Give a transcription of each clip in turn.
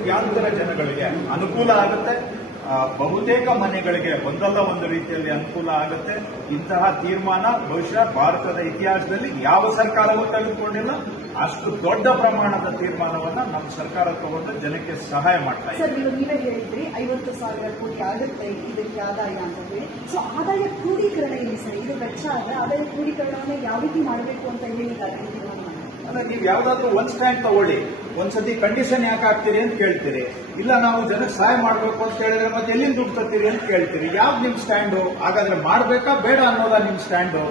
ಕೋಟ್ಯಾಂತರ ಜನಗಳಿಗೆ ಅನುಕೂಲ ಆಗುತ್ತೆ ಬಹುತೇಕ ಮನೆಗಳಿಗೆ ಒಂದಲ್ಲ ಒಂದು ರೀತಿಯಲ್ಲಿ ಅನುಕೂಲ ಆಗುತ್ತೆ ಇಂತಹ ತೀರ್ಮಾನ ಬಹುಶಃ ಭಾರತದ ಇತಿಹಾಸದಲ್ಲಿ ಯಾವ ಸರ್ಕಾರವೂ ತೆಗೆದುಕೊಂಡಿಲ್ಲ ಅಷ್ಟು ದೊಡ್ಡ ಪ್ರಮಾಣದ ತೀರ್ಮಾನವನ್ನ ನಮ್ಮ ಸರ್ಕಾರ ತಗೊಂಡು ಜನಕ್ಕೆ ಸಹಾಯ ಮಾಡ್ತಾ ಸರ್ ನೀವು ನೀವೇ ಹೇಳಿದ್ರಿ ಐವತ್ತು ಸಾವಿರ ಕೋಟಿ ಆಗುತ್ತೆ ಇದಕ್ಕೆ ಆದಾಯ ಅಂತ ಹೇಳಿ ಸೊ ಆದಾಯ ಕ್ರೂಢೀಕರಣ ಏನು ಸರ್ ಇದು ವೆಚ್ಚ ಆದ್ರೆ ಆದಾಯ ಕ್ರೋಢೀಕರಣವನ್ನು ಯಾವ ರೀತಿ ಮಾಡಬೇಕು ಅಂತ ಹೇಳಿದ್ದಾರೆ ಅಂದ್ರೆ ನೀವು ಯಾವ್ದಾದ್ರು ಒಂದ್ ಸ್ಟ್ಯಾಂಡ್ ತಗೊಳ್ಳಿ ಒಂದ್ಸತಿ ಕಂಡೀಷನ್ ಯಾಕೆ ಹಾಕ್ತೀರಿ ಅಂತ ಕೇಳ್ತೀರಿ ಇಲ್ಲ ನಾವು ಜನಕ್ಕೆ ಸಹಾಯ ಮಾಡಬೇಕು ಅಂತ ಹೇಳಿದ್ರೆ ಮತ್ತೆ ಎಲ್ಲಿಂದ ದುಡ್ಡು ತರ್ತೀರಿ ಅಂತ ಕೇಳ್ತೀರಿ ಯಾವ್ದು ನಿಮ್ ಸ್ಟ್ಯಾಂಡು ಹಾಗಾದ್ರೆ ಮಾಡಬೇಕಾ ಬೇಡ ಅನ್ನೋದ ನಿಮ್ ಸ್ಟ್ಯಾಂಡು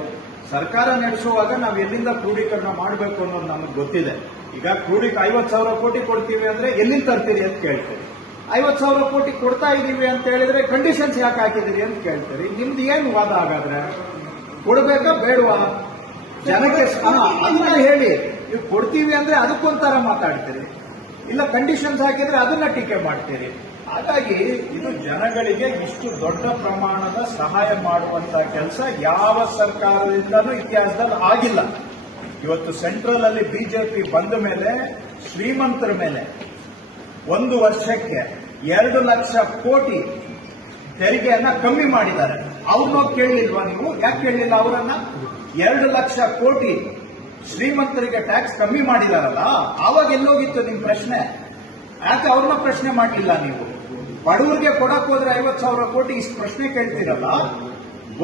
ಸರ್ಕಾರ ನಡೆಸುವಾಗ ನಾವು ಎಲ್ಲಿಂದ ಕ್ರೋಢೀಕರಣ ಮಾಡಬೇಕು ಅನ್ನೋದು ನಮಗೆ ಗೊತ್ತಿದೆ ಈಗ ಕ್ರೂಡಿ ಐವತ್ತು ಸಾವಿರ ಕೋಟಿ ಕೊಡ್ತೀವಿ ಅಂದ್ರೆ ಎಲ್ಲಿಂದ ತರ್ತೀರಿ ಅಂತ ಕೇಳ್ತೀರಿ ಐವತ್ತು ಸಾವಿರ ಕೋಟಿ ಕೊಡ್ತಾ ಇದ್ದೀವಿ ಅಂತ ಹೇಳಿದ್ರೆ ಕಂಡೀಷನ್ಸ್ ಯಾಕೆ ಹಾಕಿದ್ದೀರಿ ಅಂತ ಕೇಳ್ತೀರಿ ನಿಮ್ದು ಏನು ವಾದ ಹಾಗಾದ್ರೆ ಕೊಡಬೇಕಾ ಬೇಡವಾ ಜನಕ್ಕೆ ಹೇಳಿ ನೀವು ಕೊಡ್ತೀವಿ ಅಂದ್ರೆ ಅದಕ್ಕೊಂಥರ ಮಾತಾಡ್ತೀರಿ ಇಲ್ಲ ಕಂಡೀಷನ್ಸ್ ಹಾಕಿದ್ರೆ ಅದನ್ನ ಟೀಕೆ ಮಾಡ್ತೀರಿ ಹಾಗಾಗಿ ಇದು ಜನಗಳಿಗೆ ಇಷ್ಟು ದೊಡ್ಡ ಪ್ರಮಾಣದ ಸಹಾಯ ಮಾಡುವಂತ ಕೆಲಸ ಯಾವ ಸರ್ಕಾರದಿಂದಲೂ ಇತಿಹಾಸದಲ್ಲಿ ಆಗಿಲ್ಲ ಇವತ್ತು ಸೆಂಟ್ರಲ್ ಅಲ್ಲಿ ಬಿಜೆಪಿ ಬಂದ ಮೇಲೆ ಶ್ರೀಮಂತರ ಮೇಲೆ ಒಂದು ವರ್ಷಕ್ಕೆ ಎರಡು ಲಕ್ಷ ಕೋಟಿ ತೆರಿಗೆಯನ್ನ ಕಮ್ಮಿ ಮಾಡಿದ್ದಾರೆ ಅವ್ರನ್ನ ಕೇಳಿಲ್ವಾ ನೀವು ಯಾಕೆ ಕೇಳಿಲ್ಲ ಅವರನ್ನ ಎರಡು ಲಕ್ಷ ಕೋಟಿ ಶ್ರೀಮಂತರಿಗೆ ಟ್ಯಾಕ್ಸ್ ಕಮ್ಮಿ ಮಾಡಿದಾರಲ್ಲ ಆವಾಗ ಎಲ್ಲೋಗಿತ್ತು ನಿಮ್ ಪ್ರಶ್ನೆ ಯಾಕೆ ಅವ್ರನ್ನ ಪ್ರಶ್ನೆ ಮಾಡಲಿಲ್ಲ ನೀವು ಬಡವರಿಗೆ ಕೊಡಕ್ ಹೋದ್ರೆ ಐವತ್ ಸಾವಿರ ಕೋಟಿ ಇಷ್ಟು ಪ್ರಶ್ನೆ ಕೇಳ್ತೀರಲ್ಲ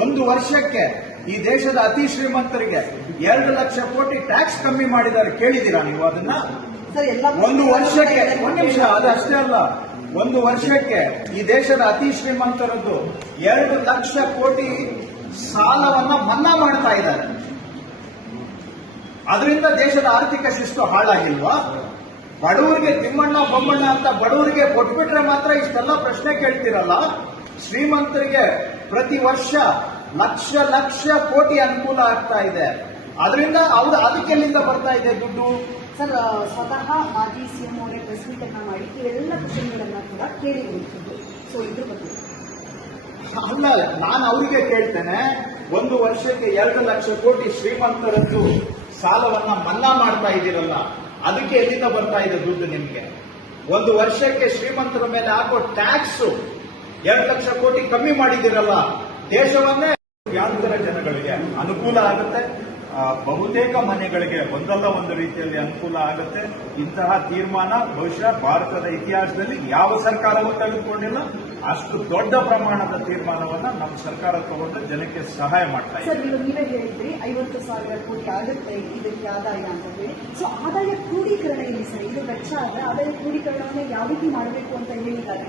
ಒಂದು ವರ್ಷಕ್ಕೆ ಈ ದೇಶದ ಅತಿ ಶ್ರೀಮಂತರಿಗೆ ಎರಡು ಲಕ್ಷ ಕೋಟಿ ಟ್ಯಾಕ್ಸ್ ಕಮ್ಮಿ ಮಾಡಿದ್ದಾರೆ ಕೇಳಿದೀರಾ ನೀವು ಅದನ್ನ ಒಂದು ವರ್ಷಕ್ಕೆ ಒಂದು ನಿಮಿಷ ಅದು ಅಷ್ಟೇ ಅಲ್ಲ ಒಂದು ವರ್ಷಕ್ಕೆ ಈ ದೇಶದ ಅತಿ ಶ್ರೀಮಂತರದ್ದು ಎರಡು ಲಕ್ಷ ಕೋಟಿ ಸಾಲವನ್ನ ಮನ್ನಾ ಮಾಡ್ತಾ ಇದ್ದಾರೆ ಅದರಿಂದ ದೇಶದ ಆರ್ಥಿಕ ಶಿಸ್ತು ಹಾಳಾಗಿಲ್ವಾ ಬಡವರಿಗೆ ತಿಮ್ಮಣ್ಣ ಬೊಮ್ಮಣ್ಣ ಅಂತ ಬಡವರಿಗೆ ಕೊಟ್ಬಿಟ್ರೆ ಮಾತ್ರ ಇಷ್ಟೆಲ್ಲ ಪ್ರಶ್ನೆ ಕೇಳ್ತಿರಲ್ಲ ಶ್ರೀಮಂತರಿಗೆ ಪ್ರತಿ ವರ್ಷ ಲಕ್ಷ ಲಕ್ಷ ಕೋಟಿ ಅನುಕೂಲ ಆಗ್ತಾ ಇದೆ ಅದರಿಂದ ಅವ್ರ ಅದಕ್ಕೆಲ್ಲಿಂದ ಬರ್ತಾ ಇದೆ ದುಡ್ಡು ಸರ್ ಸ್ವತಃ ಮಾಜಿ ಸಿಎಂ ಅವರೇ ಪ್ರೆಸ್ ಮಾಡಿ ಎಲ್ಲ ಪ್ರಶ್ನೆಗಳನ್ನ ಕೂಡ ಕೇಳಿ ಸೊ ಇದ್ರ ಬಗ್ಗೆ ಅಲ್ಲ ನಾನು ಅವರಿಗೆ ಕೇಳ್ತೇನೆ ಒಂದು ವರ್ಷಕ್ಕೆ ಎರಡು ಲಕ್ಷ ಕೋಟಿ ಶ್ರೀಮಂತರದ್ದು ಸಾಲವನ್ನ ಮನ್ನಾ ಮಾಡ್ತಾ ಇದ್ದೀರಲ್ಲ ಅದಕ್ಕೆ ಎಲ್ಲಿಂದ ಬರ್ತಾ ಇದೆ ದುಡ್ಡು ನಿಮಗೆ ಒಂದು ವರ್ಷಕ್ಕೆ ಶ್ರೀಮಂತರ ಮೇಲೆ ಹಾಕೋ ಟ್ಯಾಕ್ಸ್ ಎರಡು ಲಕ್ಷ ಕೋಟಿ ಕಮ್ಮಿ ಮಾಡಿದ್ದೀರಲ್ಲ ದೇಶವನ್ನೇ ಯಾವುದರ ಜನಗಳಿಗೆ ಅನುಕೂಲ ಆಗುತ್ತೆ ಬಹುತೇಕ ಮನೆಗಳಿಗೆ ಒಂದಲ್ಲ ಒಂದು ರೀತಿಯಲ್ಲಿ ಅನುಕೂಲ ಆಗುತ್ತೆ ಇಂತಹ ತೀರ್ಮಾನ ಬಹುಶಃ ಭಾರತದ ಇತಿಹಾಸದಲ್ಲಿ ಯಾವ ಸರ್ಕಾರವೂ ತೆಗೆದುಕೊಂಡಿಲ್ಲ ಅಷ್ಟು ದೊಡ್ಡ ಪ್ರಮಾಣದ ತೀರ್ಮಾನವನ್ನು ನಮ್ಮ ಸರ್ಕಾರ ತಗೊಂಡು ಜನಕ್ಕೆ ಸಹಾಯ ಮಾಡ್ತಾ ಇದೆ ನೀವೇ ಹೇಳಿದ್ರಿ ಐವತ್ತು ಸಾವಿರ ಕೋಟಿ ಆಗುತ್ತೆ ಇದಕ್ಕೆ ಆದಾಯ ಅಂತ ಹೇಳಿ ಸೊ ಆದಾಯ ಕ್ರೋಢೀಕರಣ ಇಲ್ಲಿ ಸರ್ ಇದು ವೆಚ್ಚ ಆದ್ರೆ ಆದಾಯ ಕ್ರೋಢೀಕರಣವನ್ನು ಯಾವ ರೀತಿ ಮಾಡಬೇಕು ಅಂತ ಹೇಳಿದ್ದಾರೆ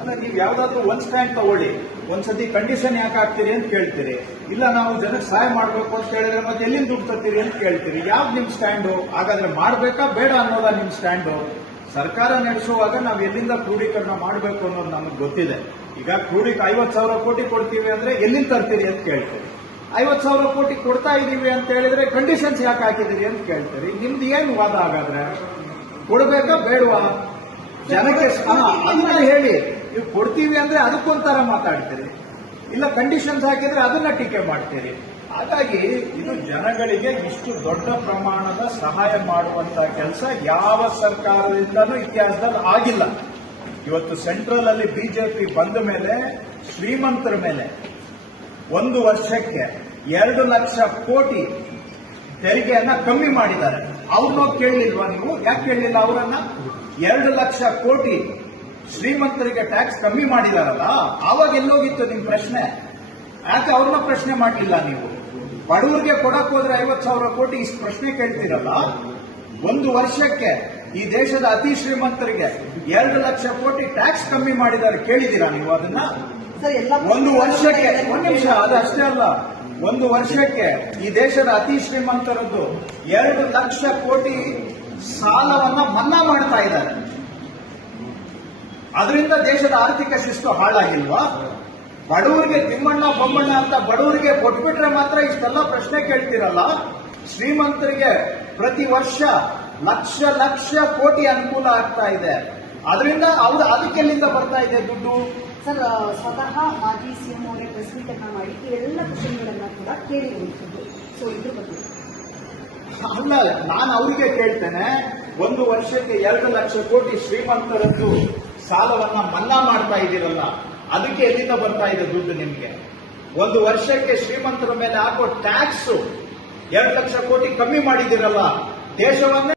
ಅಲ್ಲ ನೀವು ಯಾವುದಾದ್ರೂ ಒಂದು ಸ್ಟ್ಯಾಂಡ್ ತಗೊಳ್ಳಿ ಒಂದ್ಸತಿ ಕಂಡೀಷನ್ ಯಾಕೆ ಹಾಕ್ತೀರಿ ಅಂತ ಕೇಳ್ತೀರಿ ಇಲ್ಲ ನಾವು ಜನಕ್ಕೆ ಸಹಾಯ ಮಾಡಬೇಕು ಅಂತ ಹೇಳಿದ್ರೆ ಮತ್ತೆ ಎಲ್ಲಿಂದ ದುಡ್ಡು ತರ್ತೀರಿ ಅಂತ ಕೇಳ್ತೀರಿ ಯಾವ್ದು ನಿಮ್ ಸ್ಟ್ಯಾಂಡು ಹಾಗಾದ್ರೆ ಮಾಡಬೇಕಾ ಬೇಡ ಅನ್ನೋದ ನಿಮ್ ಸ್ಟ್ಯಾಂಡು ಸರ್ಕಾರ ನಡೆಸುವಾಗ ನಾವು ಎಲ್ಲಿಂದ ಕ್ರೂಢೀಕರಣ ಮಾಡಬೇಕು ಅನ್ನೋದು ನಮಗೆ ಗೊತ್ತಿದೆ ಈಗ ಕ್ರೂಢಿಕ ಐವತ್ತು ಸಾವಿರ ಕೋಟಿ ಕೊಡ್ತೀವಿ ಅಂದ್ರೆ ಎಲ್ಲಿಂದ ತರ್ತೀರಿ ಅಂತ ಕೇಳ್ತೀರಿ ಐವತ್ತು ಸಾವಿರ ಕೋಟಿ ಕೊಡ್ತಾ ಇದ್ದೀವಿ ಅಂತ ಹೇಳಿದ್ರೆ ಕಂಡೀಷನ್ಸ್ ಯಾಕೆ ಹಾಕಿದೀರಿ ಅಂತ ಕೇಳ್ತೀರಿ ನಿಮ್ದು ಏನು ವಾದ ಹಾಗಾದ್ರೆ ಕೊಡಬೇಕಾ ಬೇಡವಾ ಜನಕ್ಕೆ ಹೇಳಿ ನೀವು ಕೊಡ್ತೀವಿ ಅಂದ್ರೆ ಅದಕ್ಕೊಂಥರ ಮಾತಾಡ್ತೀರಿ ಇಲ್ಲ ಕಂಡೀಷನ್ಸ್ ಹಾಕಿದ್ರೆ ಅದನ್ನ ಟೀಕೆ ಮಾಡ್ತೀರಿ ಹಾಗಾಗಿ ಇದು ಜನಗಳಿಗೆ ಇಷ್ಟು ದೊಡ್ಡ ಪ್ರಮಾಣದ ಸಹಾಯ ಮಾಡುವಂತ ಕೆಲಸ ಯಾವ ಸರ್ಕಾರದಿಂದಲೂ ಇತಿಹಾಸದಲ್ಲಿ ಆಗಿಲ್ಲ ಇವತ್ತು ಸೆಂಟ್ರಲ್ ಅಲ್ಲಿ ಬಿಜೆಪಿ ಬಂದ ಮೇಲೆ ಶ್ರೀಮಂತರ ಮೇಲೆ ಒಂದು ವರ್ಷಕ್ಕೆ ಎರಡು ಲಕ್ಷ ಕೋಟಿ ತೆರಿಗೆಯನ್ನ ಕಮ್ಮಿ ಮಾಡಿದ್ದಾರೆ ಅವ್ರನ್ನ ಕೇಳಲಿಲ್ವಾ ನೀವು ಯಾಕೆ ಕೇಳಲಿಲ್ಲ ಅವರನ್ನ ಎರಡು ಲಕ್ಷ ಕೋಟಿ ಶ್ರೀಮಂತರಿಗೆ ಟ್ಯಾಕ್ಸ್ ಕಮ್ಮಿ ಮಾಡಿದಾರಲ್ಲ ಆವಾಗ ಎಲ್ಲೋಗಿತ್ತು ನಿಮ್ ಪ್ರಶ್ನೆ ಯಾಕೆ ಅವ್ರನ್ನ ಪ್ರಶ್ನೆ ಮಾಡಲಿಲ್ಲ ನೀವು ಬಡವರಿಗೆ ಕೊಡಕ್ ಹೋದ್ರೆ ಐವತ್ತು ಸಾವಿರ ಕೋಟಿ ಇಷ್ಟು ಪ್ರಶ್ನೆ ಕೇಳ್ತೀರಲ್ಲ ಒಂದು ವರ್ಷಕ್ಕೆ ಈ ದೇಶದ ಅತಿ ಶ್ರೀಮಂತರಿಗೆ ಎರಡು ಲಕ್ಷ ಕೋಟಿ ಟ್ಯಾಕ್ಸ್ ಕಮ್ಮಿ ಮಾಡಿದ್ದಾರೆ ಕೇಳಿದ್ದೀರಾ ನೀವು ಅದನ್ನ ಒಂದು ವರ್ಷಕ್ಕೆ ಒಂದು ನಿಮಿಷ ಅದು ಅಷ್ಟೇ ಅಲ್ಲ ಒಂದು ವರ್ಷಕ್ಕೆ ಈ ದೇಶದ ಅತಿ ಶ್ರೀಮಂತರದ್ದು ಎರಡು ಲಕ್ಷ ಕೋಟಿ ಸಾಲವನ್ನ ಮನ್ನಾ ಮಾಡ್ತಾ ಇದ್ದಾರೆ ಅದರಿಂದ ದೇಶದ ಆರ್ಥಿಕ ಶಿಸ್ತು ಹಾಳಾಗಿಲ್ವಾ ಬಡವರಿಗೆ ತಿಮ್ಮಣ್ಣ ಬೊಮ್ಮಣ್ಣ ಅಂತ ಬಡವರಿಗೆ ಕೊಟ್ಬಿಟ್ರೆ ಮಾತ್ರ ಇಷ್ಟೆಲ್ಲ ಪ್ರಶ್ನೆ ಕೇಳ್ತಿರಲ್ಲ ಶ್ರೀಮಂತರಿಗೆ ಪ್ರತಿ ವರ್ಷ ಲಕ್ಷ ಲಕ್ಷ ಕೋಟಿ ಅನುಕೂಲ ಆಗ್ತಾ ಇದೆ ಅದರಿಂದ ಅವ್ರು ಅದಕ್ಕೆಲ್ಲಿಂದ ಬರ್ತಾ ಇದೆ ದುಡ್ಡು ಸರ್ ಸ್ವತಃ ಮಾಜಿ ಸಿಎಂ ಅವರೇ ಪ್ರಸ್ತೀಕರಣ ಮಾಡಿ ಎಲ್ಲ ಪ್ರಶ್ನೆಗಳನ್ನ ಕೂಡ ಕೇಳಿ ಸೊ ಬಗ್ಗೆ ಅಲ್ಲ ನಾನು ಅವರಿಗೆ ಕೇಳ್ತೇನೆ ಒಂದು ವರ್ಷಕ್ಕೆ ಎರಡು ಲಕ್ಷ ಕೋಟಿ ಶ್ರೀಮಂತರದ್ದು ಸಾಲವನ್ನ ಮನ್ನಾ ಮಾಡ್ತಾ ಇದ್ದೀರಲ್ಲ ಅದಕ್ಕೆ ಎಲ್ಲಿಂದ ಬರ್ತಾ ಇದೆ ದುಡ್ಡು ನಿಮಗೆ ಒಂದು ವರ್ಷಕ್ಕೆ ಶ್ರೀಮಂತರ ಮೇಲೆ ಹಾಕೋ ಟ್ಯಾಕ್ಸ್ ಎರಡು ಲಕ್ಷ ಕೋಟಿ ಕಮ್ಮಿ ಮಾಡಿದ್ದೀರಲ್ಲ ದೇಶವನ್ನೇ